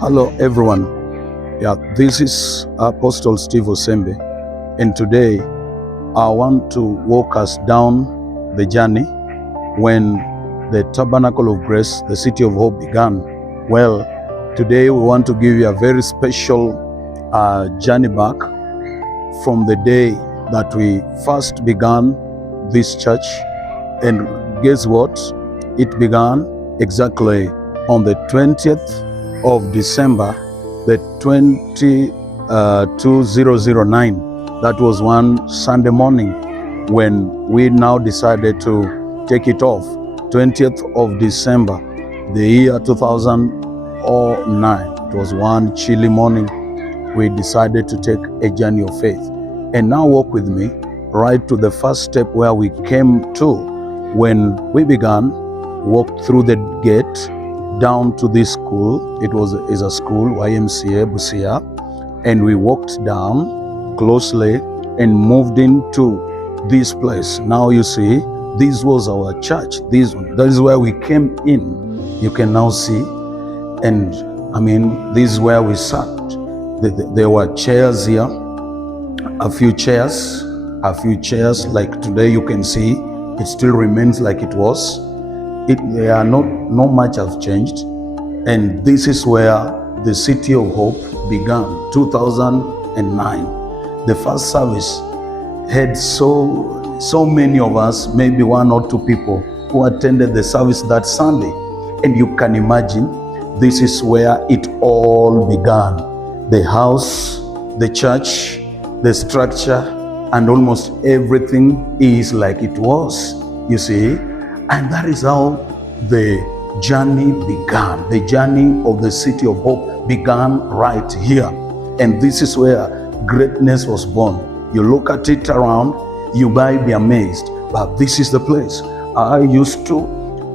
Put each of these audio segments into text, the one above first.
Hello everyone. Yeah, this is Apostle Steve Osembe, and today I want to walk us down the journey when the Tabernacle of Grace, the City of Hope began. Well, today we want to give you a very special journey back from the day that we first began this church. And guess what? It began exactly on the 20th of December, the 2009. That was one Sunday morning when we now decided to take it off. 20th of December, the year 2009. It was one chilly morning. We decided to take a journey of faith. And now walk with me right to the first step where we came to when we began, walked through the gate down to this school. It is a school, YMCA Busia, and we walked down closely and moved into this place. Now you see, this was our church. That is where we came in. You can now see, and this is where we sat. There were chairs here, a few chairs like today. You can see it still remains like it was. They are not much has changed, and this is where the City of Hope began. 2009. The first service had so many of us, maybe one or two people who attended the service that Sunday, and you can imagine this is where it all began. The house, the church, the structure, and almost everything is like it was, you see. And that is how the journey began. The journey of the City of Hope began right here. And this is where greatness was born. You look at it around, you might be amazed, but this is the place. I used to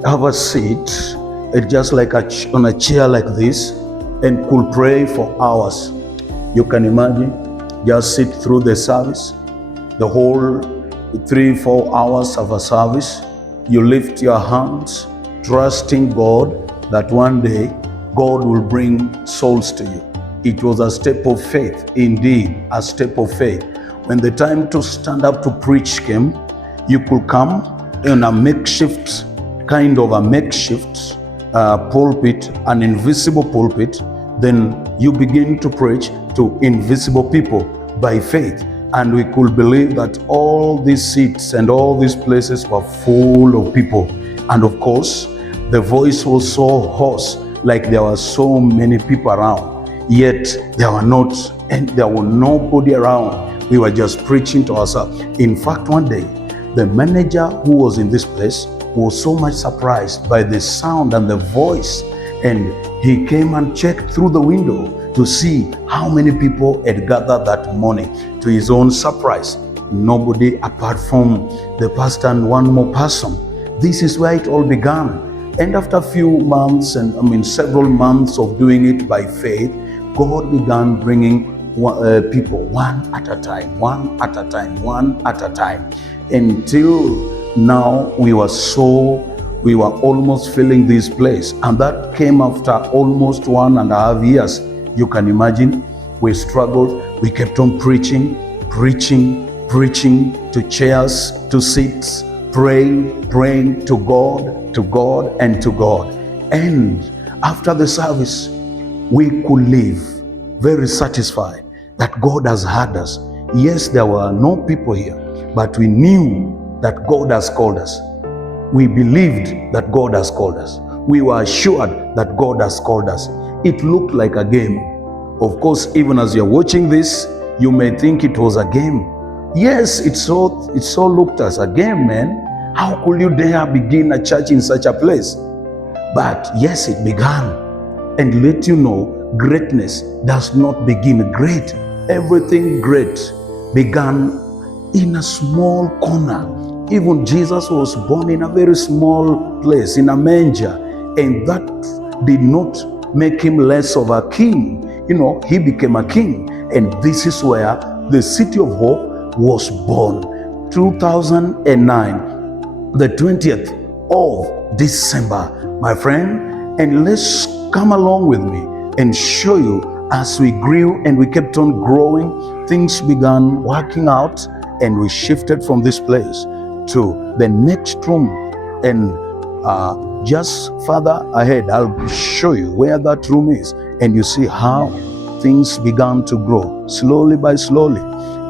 have a seat, just like on a chair like this, and could pray for hours. You can imagine, just sit through the service, the whole 3-4 hours of a service. You lift your hands, trusting God that one day God will bring souls to you. It was a step of faith, indeed, a step of faith. When the time to stand up to preach came, you could come in a makeshift pulpit, an invisible pulpit. Then you begin to preach to invisible people by faith. And we could believe that all these seats and all these places were full of people. And of course, the voice was so hoarse, like there were so many people around. Yet there were nobody around. We were just preaching to ourselves. In fact, one day, the manager who was in this place was so much surprised by the sound and the voice, and he came and checked through the window to see how many people had gathered that morning. To his own surprise, nobody apart from the pastor and one more person. This is where it all began. And after a few months, several months of doing it by faith, God began bringing people one at a time, until now we were almost filling this place. And that came after almost 1.5 years. You can imagine, we struggled. We kept on preaching to chairs, to seats, praying to God. And after the service, we could leave very satisfied that God has heard us. Yes, there were no people here, but we knew that God has called us. We believed that God has called us. We were assured that God has called us. It looked like a game. Of course, even as you're watching this, you may think it was a game. Yes, it so looked as a game, man. How could you dare begin a church in such a place? But yes, it began. And let you know, greatness does not begin great. Everything great began in a small corner. Even Jesus was born in a very small place, in a manger. And that did not make him less of a king. He became a king. And this is where the City of Hope was born. 2009, the 20th of December, my friend. And let's come along with me and show you as we grew and we kept on growing, things began working out, and we shifted from this place to the next room. And just further ahead, I'll show you where that room is, and you see how things began to grow slowly by slowly.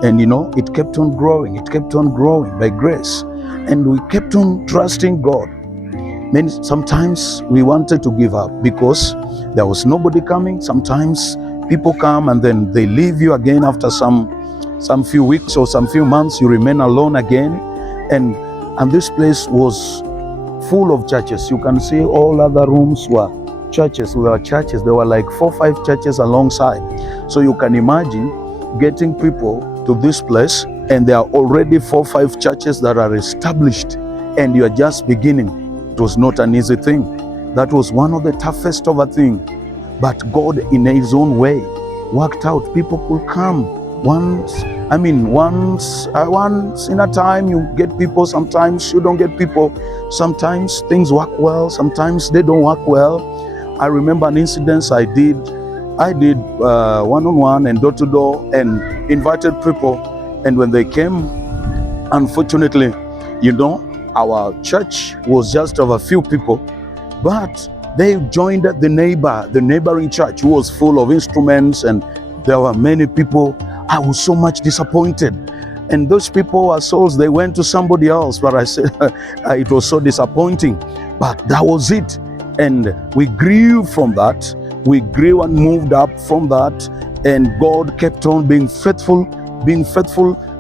And it kept on growing, by grace. And we kept on trusting God. Sometimes we wanted to give up because there was nobody coming. Sometimes people come and then they leave you again after some few weeks or some few months. You remain alone again. And this place was full of churches. You can see all other rooms were churches. There were like 4 or 5 churches alongside. So you can imagine getting people to this place, and there are already 4 or 5 churches that are established, and you are just beginning. It was not an easy thing. That was one of the toughest of a thing. But God, in His own way, worked out. People could come once in a time. You get people, sometimes you don't get people. Sometimes things work well, sometimes they don't work well. I remember an incident I did one-on-one and door-to-door and invited people. And when they came, unfortunately, our church was just of a few people, but they joined the neighboring church, who was full of instruments, and there were many people. I was so much disappointed. And those people were souls, they went to somebody else. But I said, it was so disappointing. But that was it. And we grew from that. We grew and moved up from that. And God kept on being faithful.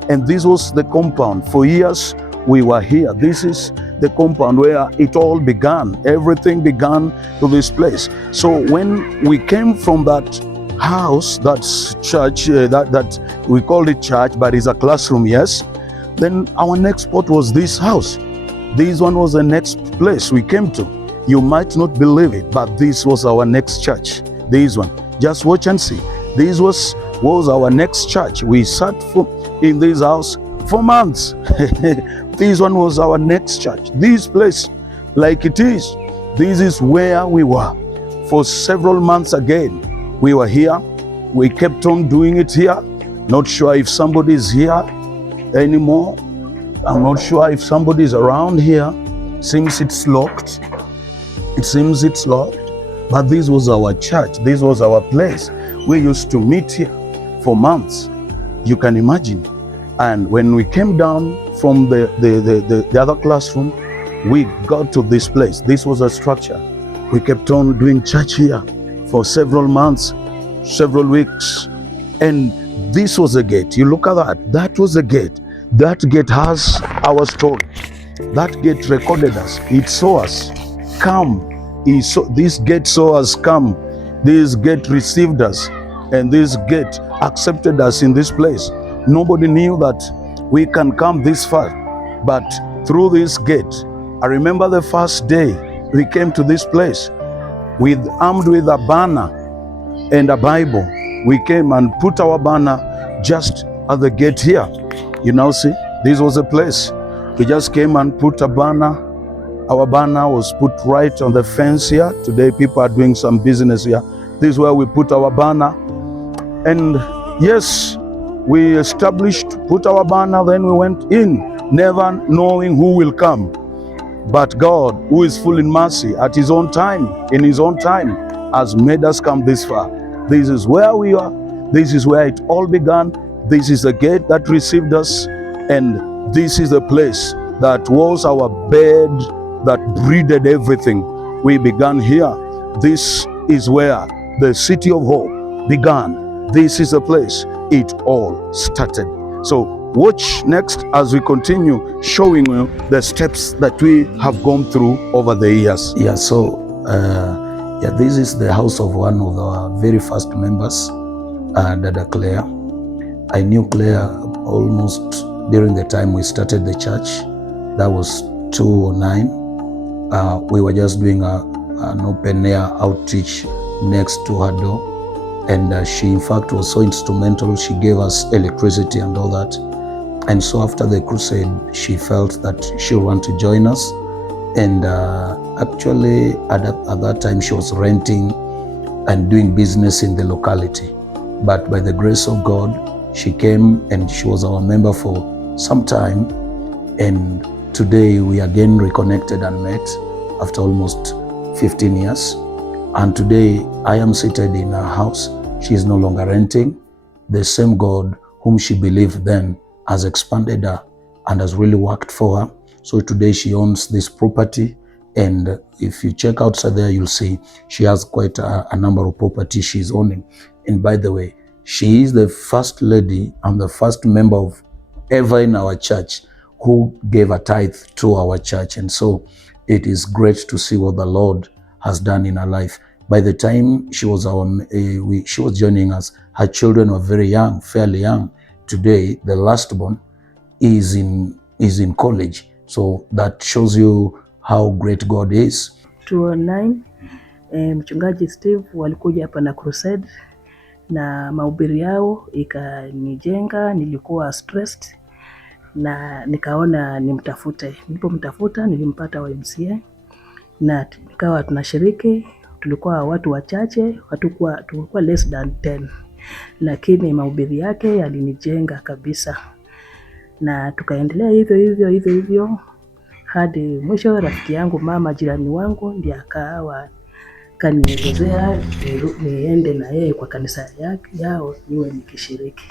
And this was the compound. For years, we were here. This is the compound where it all began. Everything began to this place. So when we came from that house, that's church, that we called it church, but it's a classroom, yes. Then our next spot was this house. This one was the next place we came to. You might not believe it, but this was our next church. This one, just watch and see. This was our next church. We sat in this house for months. This one was our next church. This place, like it is, this is where we were for several months again. We were here. We kept on doing it here. Not sure if somebody is here anymore. I'm not sure if somebody is around here. Seems it's locked. But this was our church. This was our place. We used to meet here for months. You can imagine. And when we came down from the other classroom, we got to this place. This was a structure. We kept on doing church here for several months, several weeks. And this was the gate. You look at that. That was the gate. That gate has our story. That gate recorded us. It saw us come. This gate saw us come. This gate received us. And this gate accepted us in this place. Nobody knew that we can come this far. But through this gate, I remember the first day we came to this place, armed with a banner and a Bible. We came and put our banner just at the gate here. You now see, this was a place. We just came and put a banner. Our banner was put right on the fence here. Today people are doing some business here. This is where we put our banner. And yes, we put our banner, then we went in, never knowing who will come. But God, who is full in mercy, in His own time, has made us come this far. This is where we are. This is where it all began. This is the gate that received us. And this is the place that was our bed that breathed everything. We began here. This is where the City of Hope began. This is the place it all started. So watch next as we continue showing you the steps that we have gone through over the years. This is the house of one of our very first members, Dada Claire. I knew Claire almost during the time we started the church. That was 2009. We were just doing an open air outreach next to her door. And she, in fact, was so instrumental. She gave us electricity and all that. And so after the crusade, she felt that she would want to join us. And actually, at that time, she was renting and doing business in the locality. But by the grace of God, she came and she was our member for some time. And today we again reconnected and met after almost 15 years. And today I am seated in her house. She is no longer renting. The same God whom she believed then has expanded her and has really worked for her. So today she owns this property. And if you check outside there, you'll see she has quite a number of properties she's owning. And by the way, she is the first lady and the first member of ever in our church who gave a tithe to our church. And so it is great to see what the Lord has done in her life. By the time she was she was joining us, her children were very young, fairly young. Today, the last born is in college. So that shows you how great God is. 2009 mchungaji Steve walikuja hapa na crusade na mahubiri yao ikanijenga. Nilikuwa stressed na nikaona nimtafute. Nilipomtafuta nilimpata wa MCA na nikawa tunashiriki. Tulikuwa watu wachache, tulikuwa less than 10, lakini mahubiri yake yalinijenga kabisa, na tukaendelea hivyo hadi mwisho. Rafiki yangu mama, jirani wangu, ndiye akawa kanielezea niende na yeye kwa kanisa yao niwe nikishiriki.